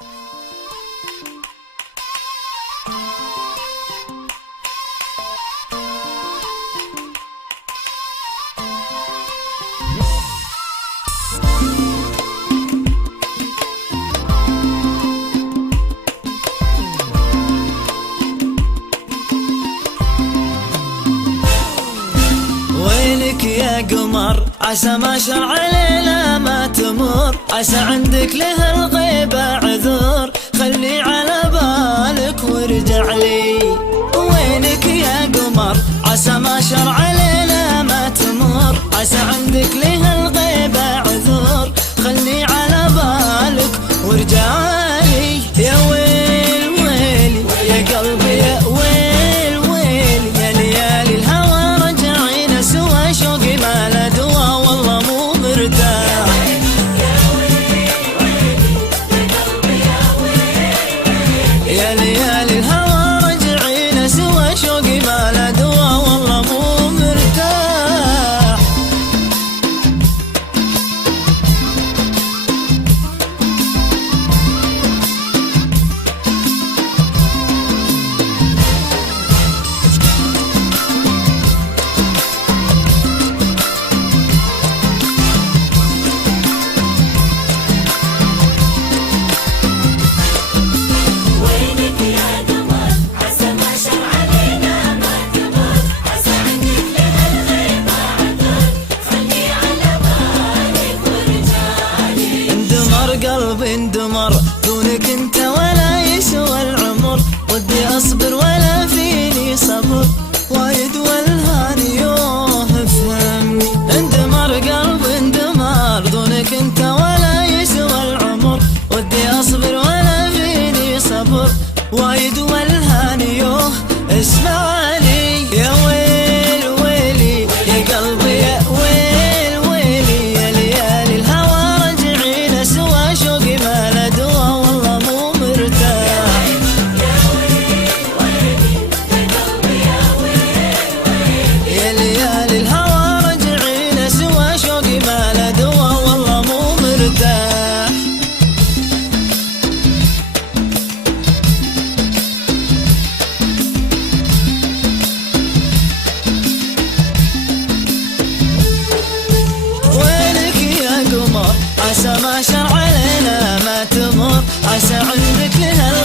وينك يا قمر عسى ما شرع ليلة ما تمر، عسى عندك له الغيبة عذور، خلي على بالك وارجع لي. وينك يا قمر عسى ما شرع ليلة ما تمر، عسى عندك له الغيبة عذور، خلي على بالك وارجع لي. يا ويل ويلي يا قلبي يا ويل ويلي، يا ليالي الهوى رجعينا سوا، شوقي ما له دوا والله مو مرتاح. يا ليالي الهوى رجعينا سوا، شوقي ما له دوا والله مو مرتاح. قلبي اندمر دونك انت ولا يسوى العمر، ودي اصبر ولا فيني صبر، وايد والهاني يوه فهمني. اندمر قلبي اندمر دونك انت ولا يسوى العمر، ودي اصبر ولا فيني صبر، وايد والهاني يوه اسمع لي. يا ويل ويلي يا قلبي يا ويل ويلي، يا ليالي الهوى رجعينا سوا، شوقي ما له دوا والله مو مرتاح. يا ليالي الهوى رجعينا سوا، شوقي ما له دوا والله مو مرتاح. عسى ما شرع علينا ما تمر، عسى عندك لها